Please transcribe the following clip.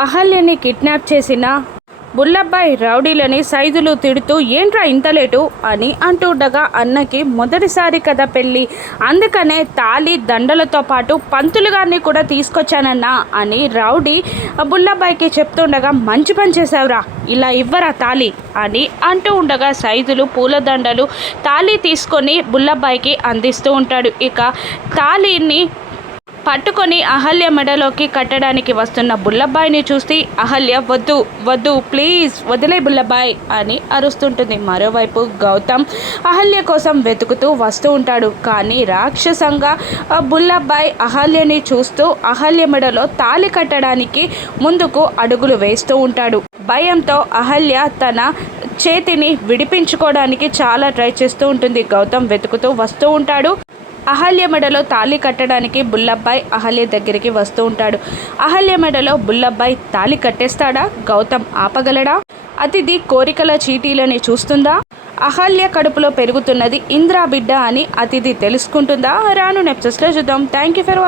అహల్యని kidnap చేసిన బుల్లబ్బాయి రౌడీలని సైదులు తిడుతూ ఏంట్రా ఇంత లేటు అని అంటుండగా అన్నకి మొదటిసారి కదా పెళ్ళి, అందుకనే తాళి దండలతో పాటు పంతులు గారిని కూడా తీసుకొచ్చానన్నా అని రౌడీ బుల్లబ్బాయికి చెప్తుండగా మంచి పని చేసావురా, ఇలా ఇవ్వరా తాళి అని అంటూ ఉండగా సైదులు పూలదండలు తాళి తీసుకొని బుల్లబ్బాయికి అందిస్తూ ఉంటాడు. ఇక తాళిని పట్టుకొని అహల్య మెడలోకి కట్టడానికి వస్తున్న బుల్లబ్బాయిని చూసి అహల్య వద్దు వద్దు ప్లీజ్ వదిలే బుల్లబ్బాయ్ అని అరుస్తుంటుంది. మరోవైపు గౌతమ్ అహల్య కోసం వెతుకుతూ వస్తూ ఉంటాడు. కానీ రాక్షసంగా బుల్లబ్బాయ్ అహల్యని చూస్తూ అహల్య మెడలో తాళి కట్టడానికి ముందుకు అడుగులు వేస్తూ ఉంటాడు. భయంతో అహల్య తన చేతిని విడిపించుకోవడానికి చాలా ట్రై చేస్తూ ఉంటుంది. గౌతమ్ వెతుకుతూ వస్తూ ఉంటాడు. అహల్య మెడలో తాళి కట్టడానికి బుల్లబ్బాయ్ అహల్య దగ్గరికి వస్తూ ఉంటాడు. అహల్య మెడలో బుల్లబ్బాయ్ తాళి కట్టేస్తాడా? గౌతమ్ ఆపగలడా? అతిథి కోరికల చీటీలని చూస్తుందా? అహల్య కడుపులో పెరుగుతున్నది ఇంద్రా బిడ్డ అని అతిథి తెలుసుకుంటుందా? రాను ఎపిసోడ్స్లో చూద్దాం. Thank you for